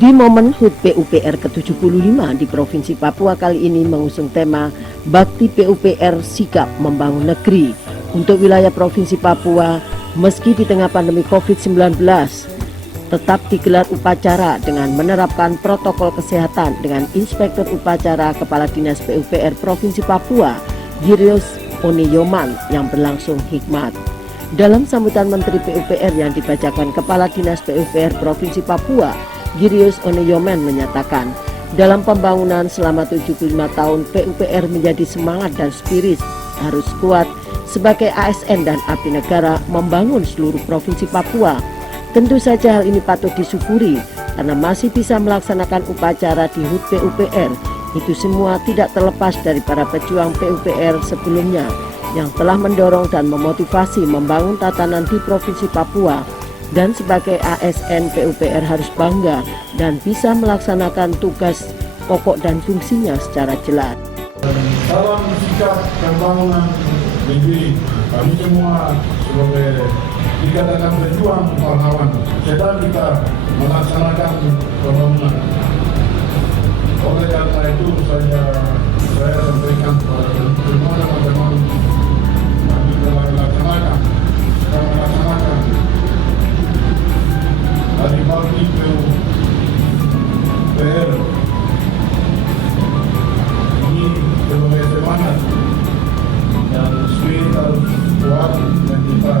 Di momen HUT PUPR ke-75 di Provinsi Papua kali ini mengusung tema Bakti PUPR Sikap Membangun Negeri untuk wilayah Provinsi Papua meski di tengah pandemi COVID-19. Tetap digelar upacara dengan menerapkan protokol kesehatan dengan Inspektur Upacara Kepala Dinas PUPR Provinsi Papua, Girius Oneyoman yang berlangsung hikmat. Dalam sambutan Menteri PUPR yang dibacakan Kepala Dinas PUPR Provinsi Papua, Girius Oneyoman menyatakan, dalam pembangunan selama 75 tahun PUPR menjadi semangat dan spirit harus kuat sebagai ASN dan abdi negara membangun seluruh Provinsi Papua. Tentu saja hal ini patut disyukuri karena masih bisa melaksanakan upacara di HUT PUPR. Itu semua tidak terlepas dari para pejuang PUPR sebelumnya yang telah mendorong dan memotivasi membangun tatanan di Provinsi Papua. Dan sebagai ASN PUPR harus bangga dan bisa melaksanakan tugas pokok dan fungsinya secara jelas. Dalam sikap pembangunan negeri, kami semua sebagai dikatakan pejuang pahlawan sedang kita melaksanakan pembangunan. Oleh karena itu saya sampaikan kepada semua teman-teman kami telah melaksanakan dari bakti PUPR ini sebagai semangat dan spirit harus kuat dan kita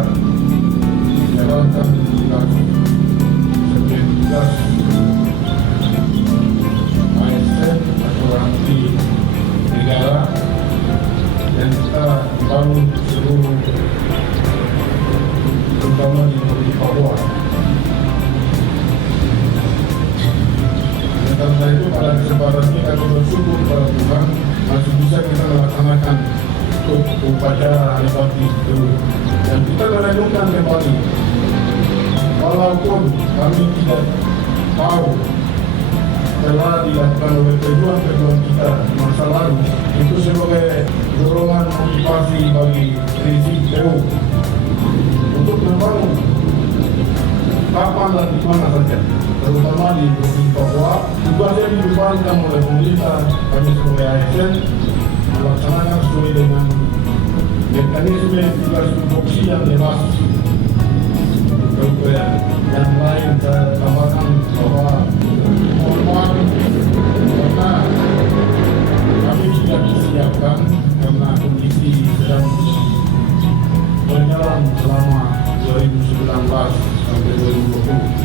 jalankan tugas sebagai tugas ASN atau abdi negara dan kita bangun seluruh terutama di Papua. Karena itu pada kesempatan ini kami bersyukur kepada Tuhan masih bisa kita melaksanakan upacara hari bakti itu dan kita merenungkan kembali walaupun kami tidak tahu telah dilakukan oleh pejuang-pejuang kita di masa lalu itu sebagai dorongan motivasi bagi Risi PU untuk membangun kapan dan di mana saja, terutama di Provinsi Papua. Tugasnya dibebankan oleh pemerintah, kami sebagai ASN melaksanakan sesuai dengan mekanisme tugas tupoksi yang jelas PUPR. Yang lain saya tambahkan bahwa mohon maaf karena kami tidak disiapkan karena kondisi sedang berjalan selama 2019 sampai 2020.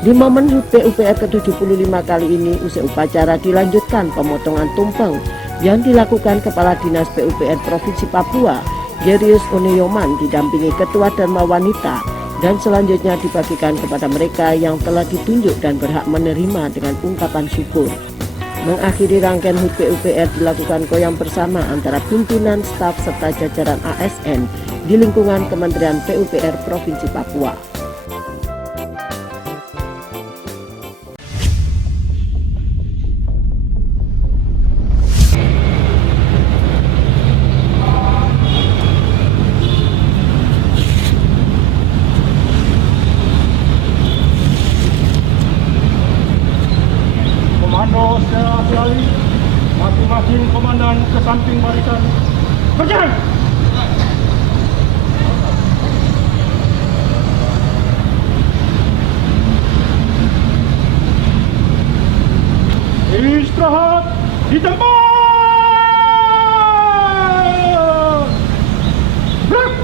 Di momen HUT PUPR ke-75 kali ini, usai upacara dilanjutkan pemotongan tumpeng yang dilakukan Kepala Dinas PUPR Provinsi Papua, Girius Oneyoman didampingi Ketua Dharma Wanita dan selanjutnya dibagikan kepada mereka yang telah ditunjuk dan berhak menerima dengan ungkapan syukur. Mengakhiri rangkaian HUT PUPR dilakukan goyang bersama antara pimpinan, staf serta jajaran ASN di lingkungan Kementerian PUPR Provinsi Papua. Komando secara beralih, masing-masing komandan ke samping barisan. Berjalan! Istirahat di tempat! Gerak!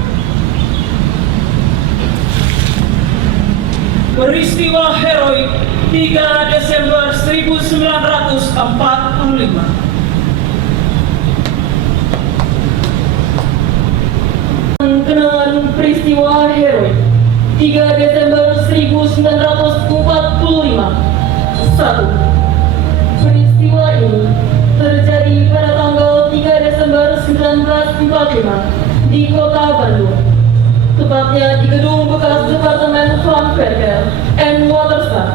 Peristiwa heroik 3 Desember 1945. Kenangan peristiwa heroik 3 Desember 1945. 1. Peristiwa ini terjadi pada tanggal 3 Desember 1945 di Kota Bandung. Tepatnya di gedung bekas Departemen Flamverker and Waterstaff,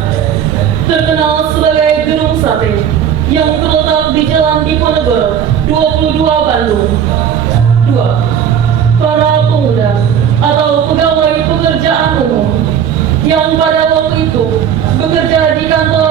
terkenal sebagai Gedung Sate, yang terletak di Jalan Diponegoro 22 Bandung. 2. Para pemuda atau pegawai pekerjaan umum yang pada waktu itu bekerja di kantor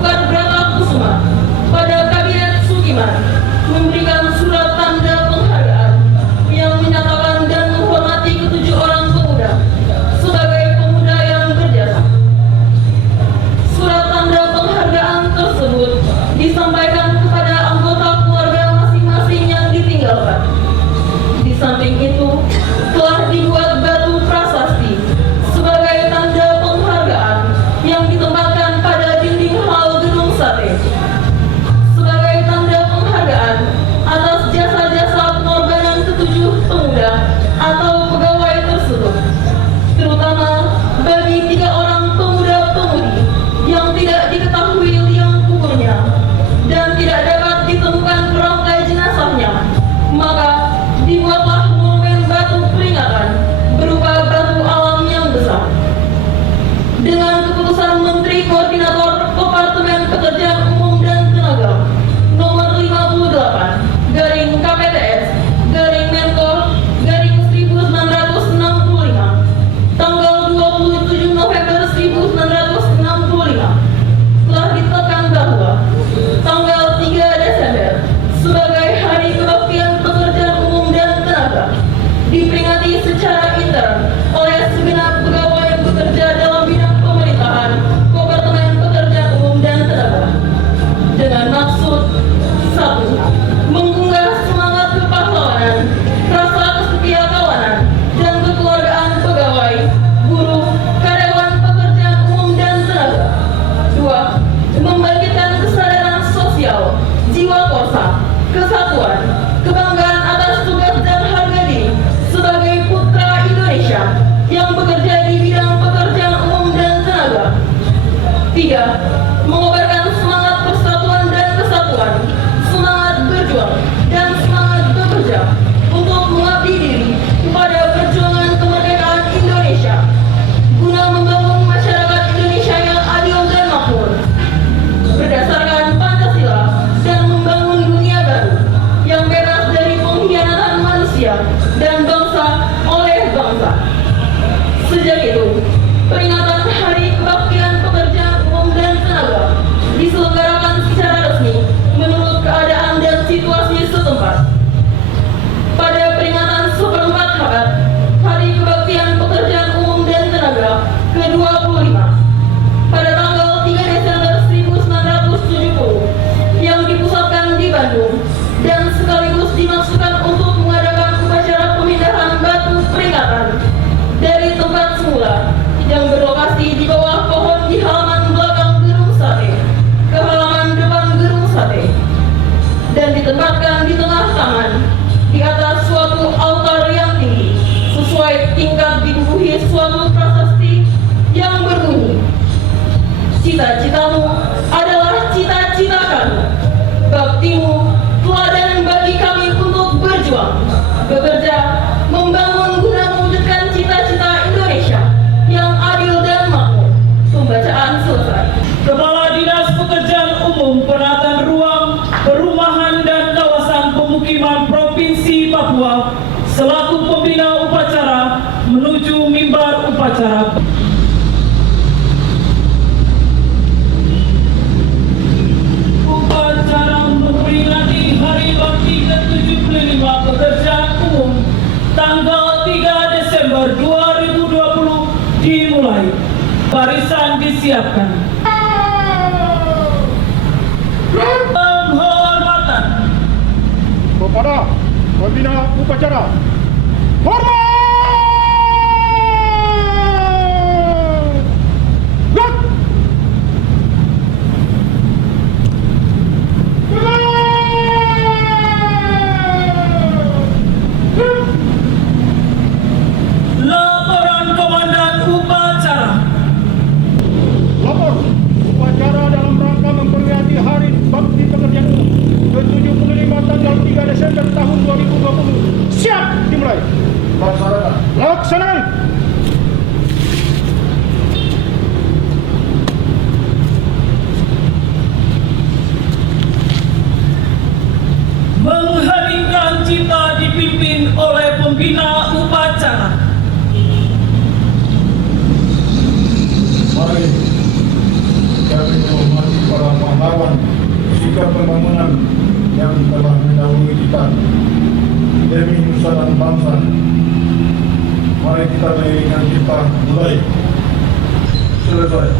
Soekar Brata Kusuma pada Kabinet Sukiman memberikan surat tanda penghargaan yang menyatakan dan menghormati ketujuh orang pemuda sebagai pemuda yang berjasa. Surat tanda penghargaan tersebut disampaikan kepada anggota keluarga masing-masing yang ditinggalkan. Di samping itu, telah dibuat batu prasasti sebagai tanda penghargaan yang ditempatkan pada dinding hal gedung sate. Sebagai tanda penghargaan atas jasa-jasa pengorbanan ketujuh pemuda atau pegawai tersebut, terutama bagi 3 orang pemuda-pemudi yang tidak diketahui liang kuburnya dan tidak dapat ditemukan bangkai jenazahnya, maka dibuatlah monumen batu peringatan berupa batu alam yang besar. Dengan keputusan Menteri Koordinator Departemen Pekerjaan Umum dan Tenaga nomor 58 garing KPTS garing Menko garing 1965 tanggal 27 November 1965 telah ditetapkan bahwa tanggal 3 Desember sebagai Hari Kebaktian Pekerjaan Umum dan Tenaga diperingati secara intern oleh segenap pegawai yang bekerja dalam bidang pemerintahan Departemen Pekerjaan Umum dan Tenaga dengan maksud 1. Mengunggah semangat kepahlawanan, rasa kesetiakawanan dan kekeluargaan pegawai, buruh, karyawan pekerjaan umum dan tenaga. 2. Membangkitkan kesadaran sosial, jiwa korsa, kesatuan, kebanggaan atas tugas dan harga diri sebagai putra Indonesia yang bekerja di bidang pekerjaan umum dan tenaga. 3. Mengobarkan semangat persatuan dan kesatuan, semangat berjuang dan semangat bekerja untuk mengabdi diri kepada perjuangan kemerdekaan Indonesia guna membangun masyarakat Indonesia yang adil dan makmur berdasarkan Pancasila dan membangun dunia baru yang bebas dari pengkhianatan manusia dan bangsa oleh bangsa. Sejak itu, peringatan Hari Kebaktian Pekerjaan Umum dan Tenaga diselenggarakan secara resmi menurut keadaan dan situasi setempat. Pada peringatan seperempat abad Hari Kebaktian Pekerjaan Umum dan Tenaga ke-25 pada tanggal 3 Desember 1970 yang dipusatkan di Bandung dan sekaligus dimaksudkan untuk mengadakan upacara pemindahan batu peringatan dari tempat semula yang berlokasi di bawah pohon di halaman belakang gedung sate ke halaman depan gedung sate dan ditempatkan di tengah taman di atas suatu altar yang tinggi sesuai tingkat dibubuhi suatu prasasti yang berbunyi, cita-citamu adalah cita-cita kami, baktimu teladan bagi kami untuk berjuang, bekerja, membangun guna mewujudkan cita-cita Indonesia yang adil dan makmur. Pembacaan selesai. Kepala Dinas Pekerjaan Umum Penataan Ruang, Perumahan dan Kawasan Pemukiman Provinsi Papua selaku pembina upacara menuju mimbar upacara. Upacara memperingati Hari Bakti ke-75 Pekerjaan Umum tanggal 3 Desember 2020 dimulai. Barisan disiapkan. kita dengan kita mulai. Selesai.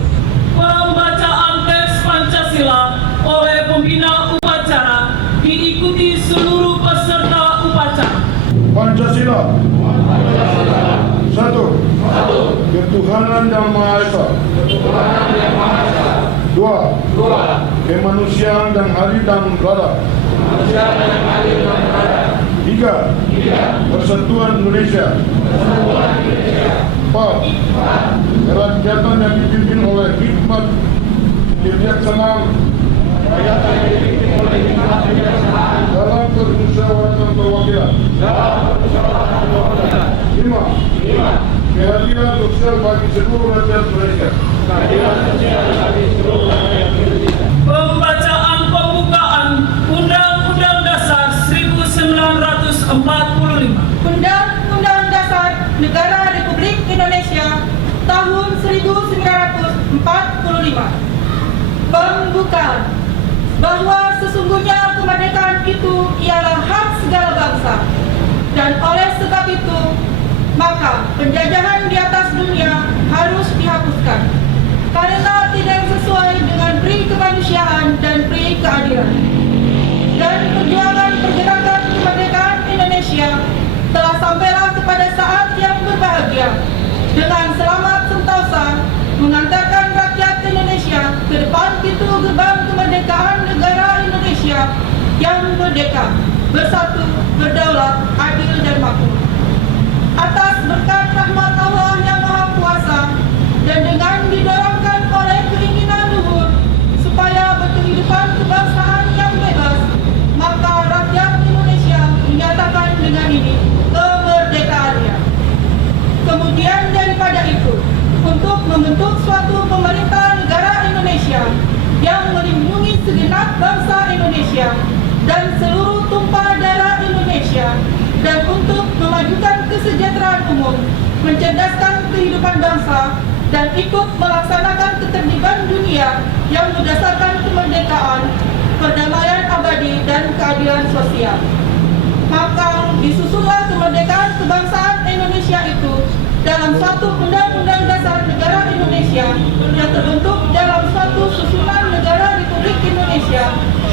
Pembacaan teks Pancasila oleh pembina upacara diikuti seluruh peserta upacara. Pancasila. Satu. Ketuhanan Yang Maha Esa. Dua. Kemanusiaan dan adil dan beradab. Tiga. Persatuan Indonesia. Empat. Kerakyatan yang dipimpin oleh hikmat kebijaksanaan dalam permusyawaratan perwakilan. Lima. Keadilan sosial bagi seluruh rakyat Indonesia. Pembacaan pembukaan Undang-Undang Dasar 1945. Undang-Undang Dasar Negara Republik Indonesia tahun 1945. Pembukaan bahwa sesungguhnya kemerdekaan itu ialah hak segala bangsa, dan oleh sebab itu maka penjajahan di atas dunia harus dihapuskan karena tidak sesuai dengan pri kemanusiaan dan pri keadilan. Dan perjuangan pergerakan kemerdekaan Indonesia telah sampailah kepada saat yang berbahagia dengan selamat sentosa mengantarkan rakyat Indonesia ke depan pintu gerbang kemerdekaan negara Indonesia yang merdeka, bersatu, berdaulat, adil dan makmur. Atas berkat rahmat Allah yang Maha Kuasa dan dengan didorongkan oleh keinginan luhur supaya berkehidupan kebangsaan yang bebas, maka rakyat Indonesia menyatakan dengan ini kemerdekaannya. Kemudian daripada itu, untuk membentuk suatu pemerintah negara Indonesia yang melindungi segenap bangsa Indonesia dan seluruh tumpah darah Indonesia, dan untuk memajukan kesejahteraan umum, mencerdaskan kehidupan bangsa, dan ikut melaksanakan ketertiban dunia yang berdasarkan kemerdekaan, perdamaian abadi, dan keadilan sosial. Maka disusunlah kemerdekaan kebangsaan Indonesia itu dalam suatu Undang-Undang Dasar Negara Indonesia yang terbentuk dalam suatu susunan negara Republik Indonesia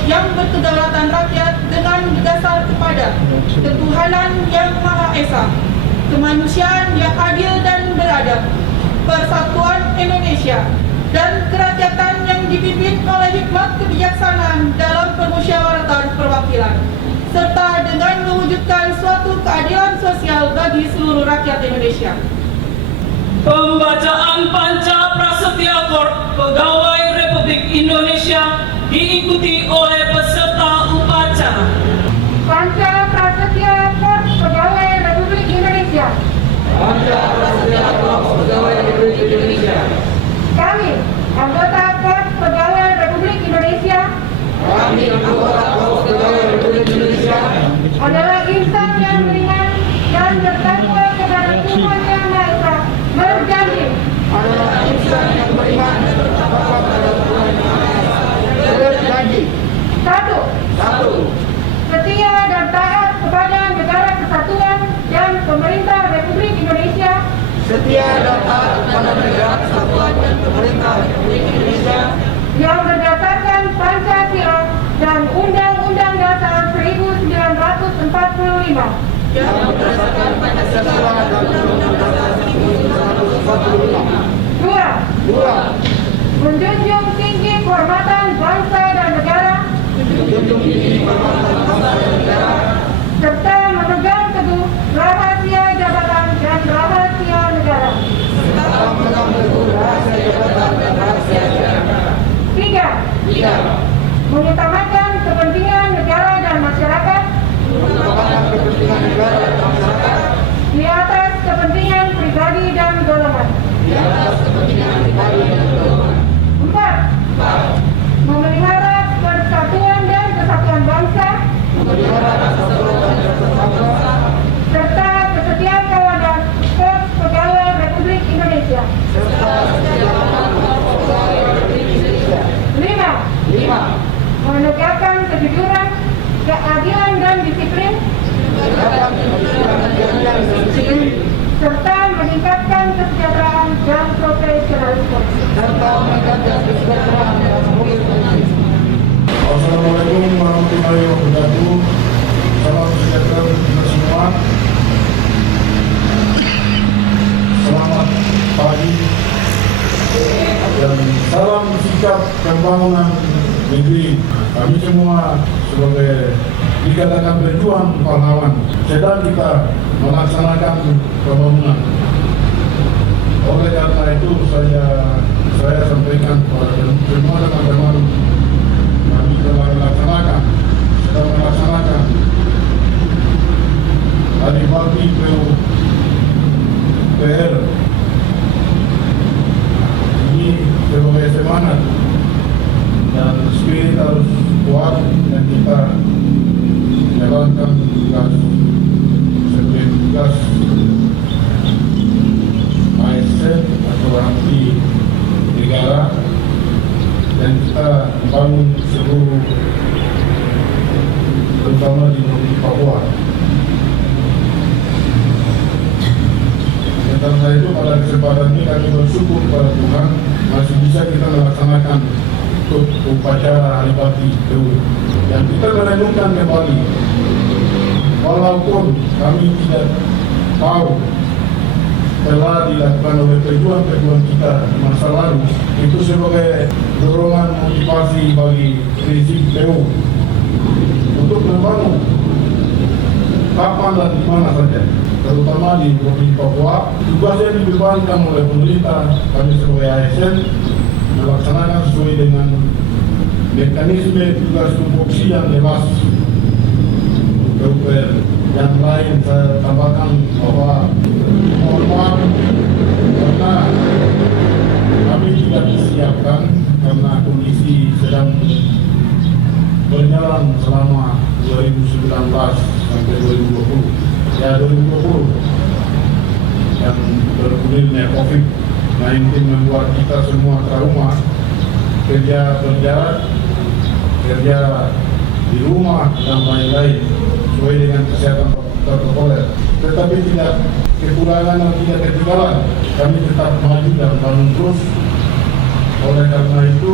yang berkedaulatan rakyat dengan berdasar kepada ketuhanan yang Maha Esa, kemanusiaan yang adil dan beradab, persatuan Indonesia, dan kerakyatan yang dipimpin oleh hikmat kebijaksanaan dalam permusyawaratan perwakilan, serta dengan mewujudkan suatu keadilan sosial bagi seluruh rakyat Indonesia. Pembacaan Panca Prasetya Pegawai Republik Indonesia diikuti oleh peserta upacara. Panca Prasetya Pegawai Republik Indonesia. Panca Prasetya Pegawai Republik Indonesia. Kami, anggota Korps Pegawai Republik Indonesia, Republik Indonesia adalah insan yang beriman dan bertakwa kepada Tuhan Yang Maha Esa, berjanji adalah insan yang beriman dan bertakwa kepada Tuhan Yang Maha Esa. Berjanji. satu, setia dan taat kepada Negara Kesatuan dan Pemerintah Republik Indonesia, Setia dan taat kepada negara kesatuan dan pemerintah Republik Indonesia yang berdasarkan Pancasila dan Undang-Undang Dasar 1945. yang berdasarkan Pancasila dan Undang-Undang Dasar 1945. Dua, menjunjung tinggi kehormatan bangsa dan negara, Menjunjung tinggi kehormatan bangsa dan negara serta memegang teguh rahasia jabatan dan rahasia negara. serta memegang teguh rahasia jabatan dan rahasia negara. Tiga, mengutamakan kepentingan negara dan masyarakat Mengutamakan kepentingan negara dan masyarakat di atas kepentingan pribadi dan golongan. di atas kepentingan pribadi dan golongan. Empat, memelihara persatuan dan kesatuan bangsa Memelihara persatuan dan kesatuan bangsa serta kesetiaan kawanan Korps Pegawai Republik Indonesia. serta kesejahteraan pegawai Republik Indonesia. Lima, menegakkan kejujuran, keadilan dan disiplin Menegakkan kejujuran, keadilan dan disiplin serta meningkatkan kesejahteraan dan profesionalisme. serta menjaga kesejahteraan dan profesionalisme. Assalamualaikum warahmatullahi wabarakatuh. Salam sejahtera untuk kita semua. Selamat pagi dan salam sikap pembangunan negeri. Kami semua sebagai dikatakan berjuang pahlawan sedang kita melaksanakan pembangunan. Oleh karena itu saya sampaikan kepada semua teman-teman, kami sedang melaksanakan hari bakti PUPR ini sebagai semangat dan spirit harus kuat dan kita jalankan tugas sebagai tugas ASN atau abdi negara, dan kita membangun seluruh terutama di Papua. Karena itu pada kesempatan ini kami bersyukur kepada Tuhan masih bisa kita melaksanakan untuk upacara hari bakti PU, dan kita merenungkan kembali walaupun kami tidak tahu telah dilakukan oleh perjuangan kita di masa lalu, itu sebagai dorongan motivasi bagi rezim PU untuk membangun kapan dan di mana saja, terutama di Provinsi Papua. Tugas yang dibebankan oleh pemerintah, kami sebagai ASN melaksanakan sesuai dengan mekanisme tugas tupoksi yang jelas. PUPR yang lain saya tambahkan bahwa mohon maaf karena kami tidak disiapkan karena kondisi sedang berjalan selama 2019 sampai 2020 yang bergulirnya COVID-19 membuat kita semua trauma, kerja berjarak, kerja di rumah dan lain-lain sesuai dengan kesehatan protokoler, tetapi tidak kekurangan dan tidak ketinggalan, kami tetap maju dan bangun terus. Oleh karena itu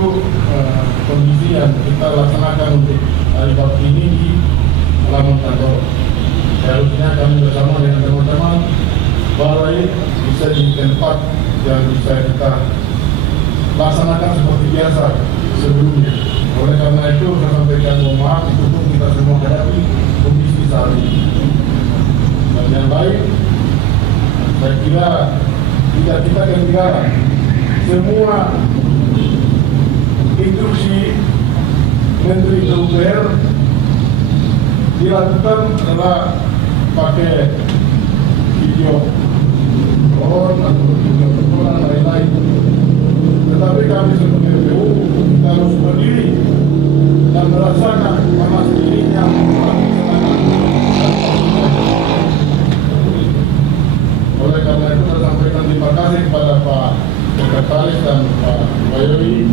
kondisi yang kita laksanakan untuk hari bakti ini di halaman kantor, seharusnya kami bersama dengan teman-teman balai bisa di tempat yang bisa kita laksanakan seperti biasa sebelumnya. Oleh karena itu saya sampaikan mohon maaf, itu pun kita semua hadapi kondisi saat ini. Dan yang lain, saya kira tidak kita ketinggalan semua instruksi Menteri PUPR dilakukan adalah pakai video drone atau video dan lain-lain. Tetapi kami sebagai PU kita harus berdiri dan merasakan panas dirinya melaksanakan. Oleh karena itu saya sampaikan terima kasih kepada Pak Sekretaris dan Pak Bayoyi,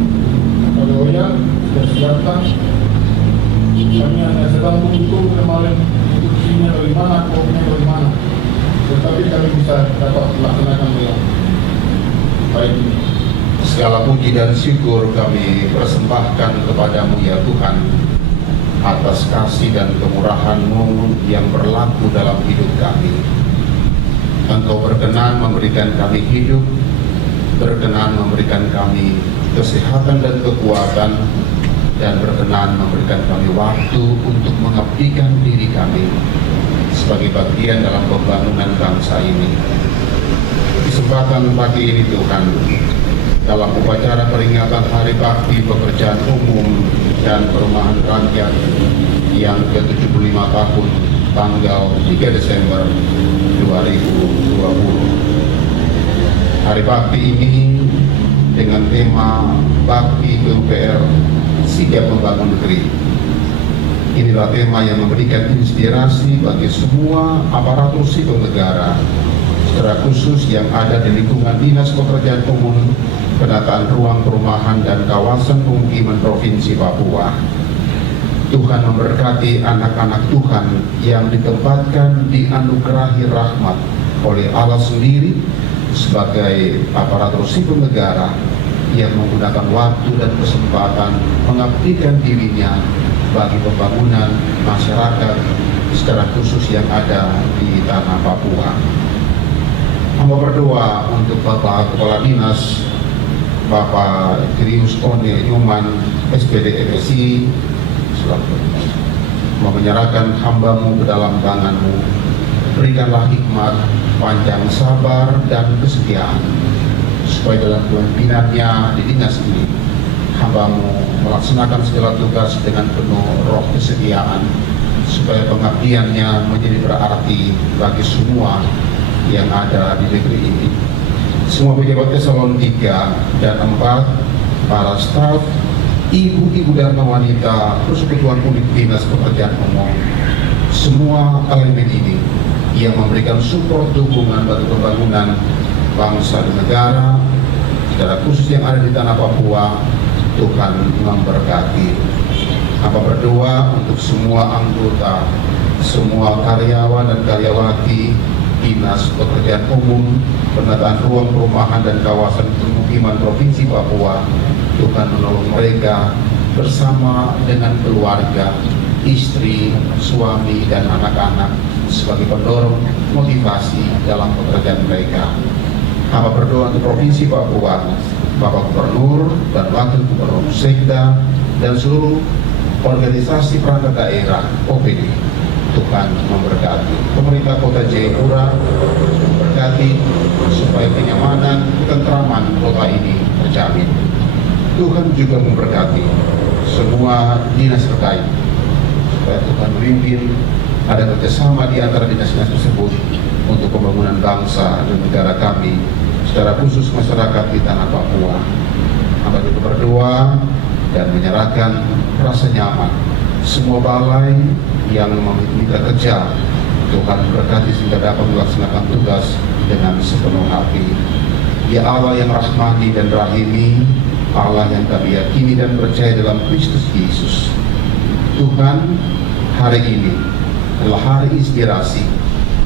Pak Doyan sudah siapkan. Kami hanya sedang menunggu kemarin instruksinya bagaimana, kodenya bagaimana, tetapi kami bisa dapat melaksanakan dengan baik ini. Segala puji dan syukur kami persembahkan kepadamu ya Tuhan, atas kasih dan kemurahan-Mu yang berlaku dalam hidup kami. Engkau berkenan memberikan kami hidup, berkenan memberikan kami kesehatan dan kekuatan, dan berkenan memberikan kami waktu untuk mengabdikan diri kami sebagai bagian dalam pembangunan bangsa ini. Kesempatan pagi ini Tuhan, dalam upacara peringatan Hari Bakti Pekerjaan Umum dan Perumahan Rakyat yang ke-75 tahun tanggal 3 Desember 2020. Hari Bakti ini dengan tema Bakti PUPR Sigap Membangun Negeri. Inilah tema yang memberikan inspirasi bagi semua aparatur sipil negara, secara khusus yang ada di lingkungan Dinas Pekerjaan Umum, Penataan Ruang Perumahan dan Kawasan Pemukiman Provinsi Papua. Tuhan memberkati anak-anak Tuhan yang ditempatkan dianugerahi rahmat oleh Allah sendiri sebagai aparatur sipil negara yang menggunakan waktu dan kesempatan mengabdikan dirinya bagi pembangunan masyarakat secara khusus yang ada di tanah Papua. Hamba berdoa untuk Bapak Kepala Dinas, Bapak Trius One Nyoman, SPD MSI, selalu mau menyerahkan hamba-Mu ke dalam tangan-Mu. Berikanlah hikmat, panjang sabar, dan kesetiaan, supaya dalam kepemimpinannya di dinas ini, hamba-Mu melaksanakan segala tugas dengan penuh roh kesetiaan, supaya pengabdiannya menjadi berarti bagi semua yang ada di negeri ini. Semua pejabat eselon 3 dan 4, para staf, ibu-ibu dan wanita, persekutuan unit dinas pekerjaan umum, semua elemen ini yang memberikan support dukungan bagi pembangunan bangsa dan negara, secara khusus yang ada di tanah Papua, Tuhan memberkati. Apa berdoa untuk semua anggota, semua karyawan dan karyawati Dinas Pekerjaan Umum, Penataan Ruang Perumahan dan Kawasan Pemukiman Provinsi Papua. Tuhan menolong mereka bersama dengan keluarga, istri, suami, dan anak-anak sebagai pendorong motivasi dalam pekerjaan mereka. Hamba berdoa untuk Provinsi Papua, Bapak Gubernur dan Wakil Gubernur Sekda, dan seluruh organisasi perangkat daerah OPD. Tuhan memberkati pemerintah Kota Jayapura, memberkati supaya kenyamanan, ketentraman kota ini terjamin. Tuhan juga memberkati semua dinas terkait, supaya Tuhan memimpin ada kerjasama di antara dinas-dinas tersebut untuk pembangunan bangsa dan negara kami, secara khusus masyarakat di tanah Papua. Hamba juga berdoa dan menyerahkan rasa nyaman semua balai yang meminta kerja, Tuhan berkati sehingga dapat melaksanakan tugas dengan sepenuh hati. Ya Allah yang rahmani dan rahimi, Allah yang kami yakini dan percaya dalam Kristus Yesus. Tuhan, hari ini adalah hari inspirasi.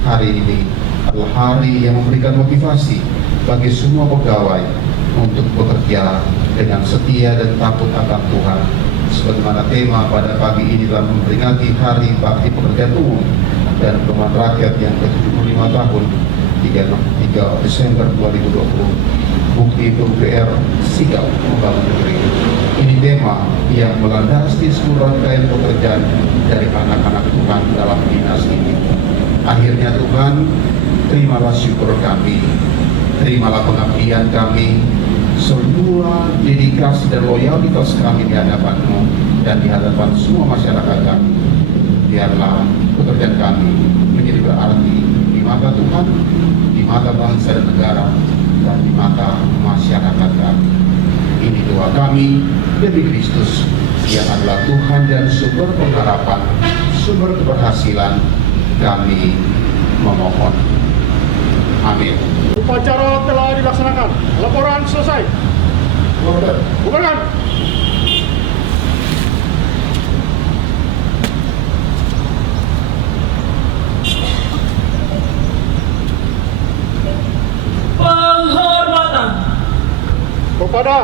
Hari ini adalah hari yang memberikan motivasi bagi semua pegawai untuk bekerja dengan setia dan takut akan Tuhan. Sebagaimana tema pada pagi ini dalam memperingati Hari Bakti Pekerjaan Umum dan Perumahan Rakyat yang ke-75 tahun 3 Desember 2020, Bukti PUPR Sigap Membangun Negeri. Ini tema yang melandasi seluruh rangkaian pekerjaan dari anak-anak Tuhan dalam dinas ini. Akhirnya Tuhan, terimalah syukur kami, terimalah pengabdian kami, semua dedikasi dan loyalitas kami di hadapan-Mu dan di hadapan semua masyarakat kami. Biarlah pekerjaan kami menjadi berarti di mata Tuhan, di mata bangsa dan negara, dan di mata masyarakat kami. Ini doa kami demi Kristus yang adalah Tuhan dan sumber pengharapan, sumber keberhasilan. Kami memohon. Amin. Upacara telah dilaksanakan. Laporan selesai. Bubarkan. Penghormatan Kepada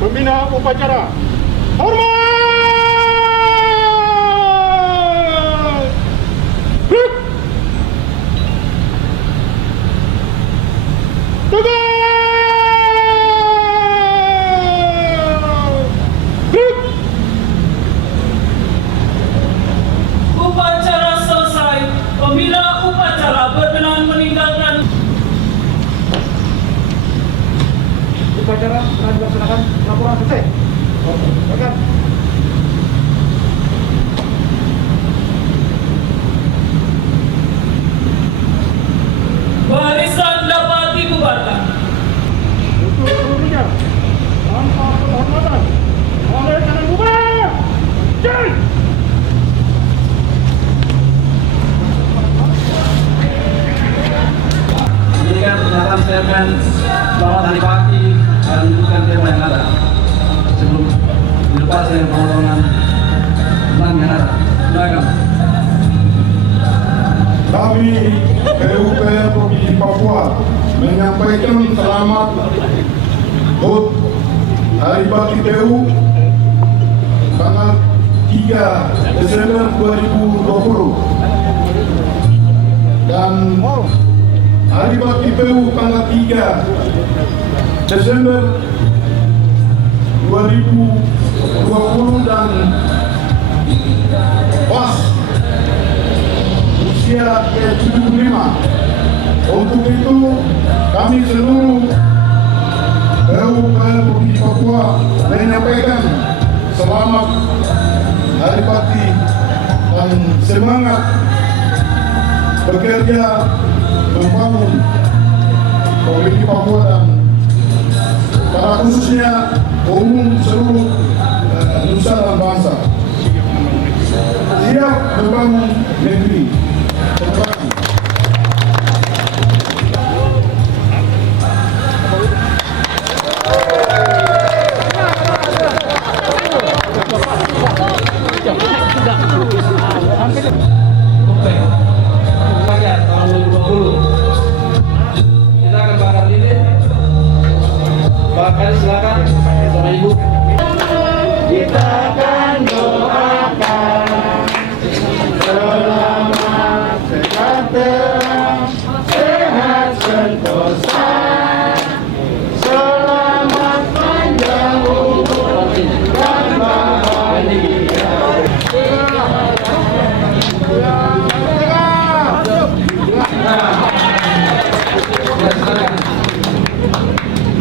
pembina upacara. Hormat! Break! Tegas! Break! upacara selesai. Pembina upacara berkenan meninggalkan. Upacara telah dilaksanakan. Laporan selesai. Bubarkan. Barisan dapat dibubarkan. Untuk seluruhnya, tanpa penghormatan, oleh kanan bubar! Jangan! Demikian pernyataan statement selamat hari bakti dan bukan tema yang ada. Sebelum dilepas dari pengurangan tentang yang ada. Silakan. Kami PUPR Provinsi Papua menyampaikan selamat HUT Hari Bakti PU tanggal 3 Desember 2020 dan Hari Bakti PU tanggal 3 Desember 2020 dan pas usia ke-75. Untuk itu kami seluruh PUPR Provinsi Papua menyampaikan selamat Hari Bakti dan semangat bekerja membangun Provinsi Papua dan pada khususnya umum seluruh nusa dan bangsa. Siap membangun negeri. Terima kasih. Rakyat tahun 2020. Kita akan bakar lilin. Bakar silakan sama ibu. Kita akan doakan selamat sejahtera, sehat sentosa, selamat panjang umur dan bahagia.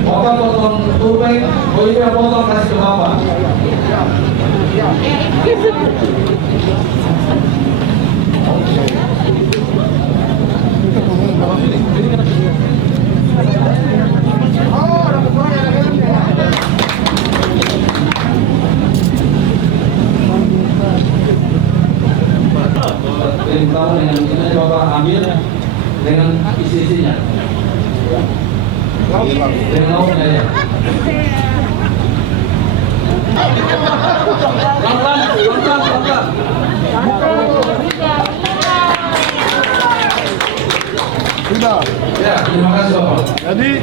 Bapak potong tupai, boleh potong kasih ke bapak. Piring tahu dengan ini bapak ambil dengan isi-isinya. Piring lauknya ya. Pelan-pelan. Sudah. Ya, terima kasih bapak. Jadi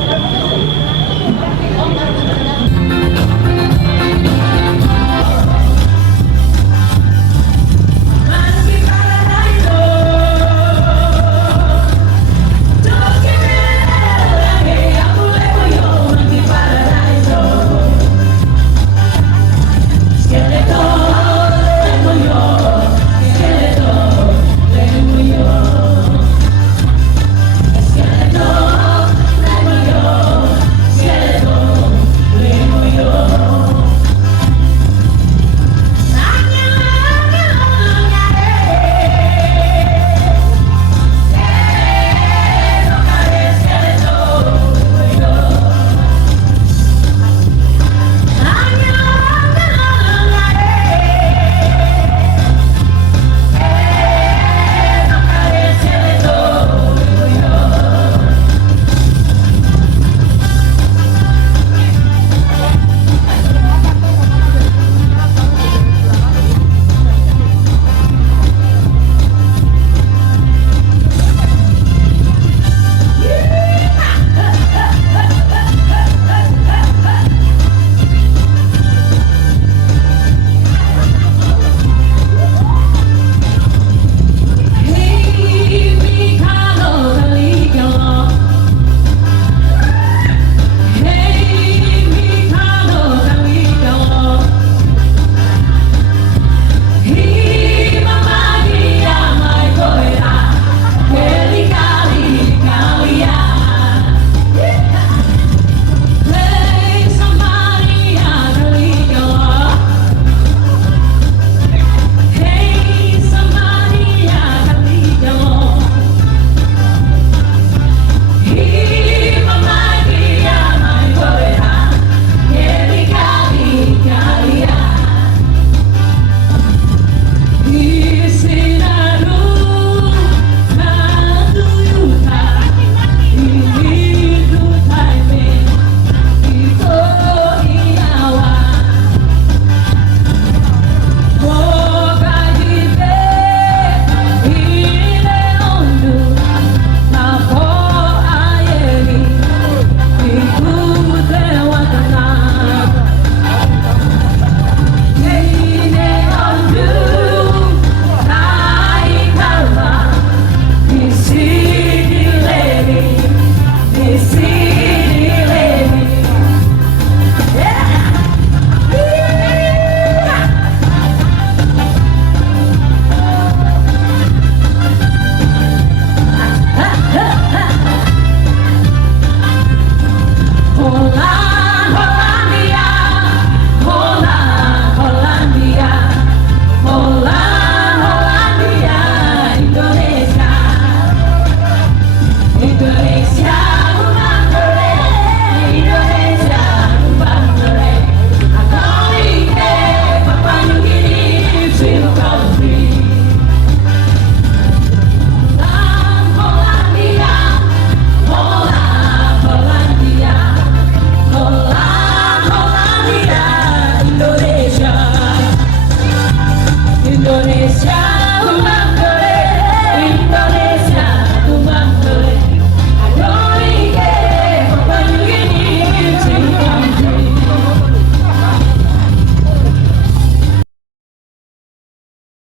Silva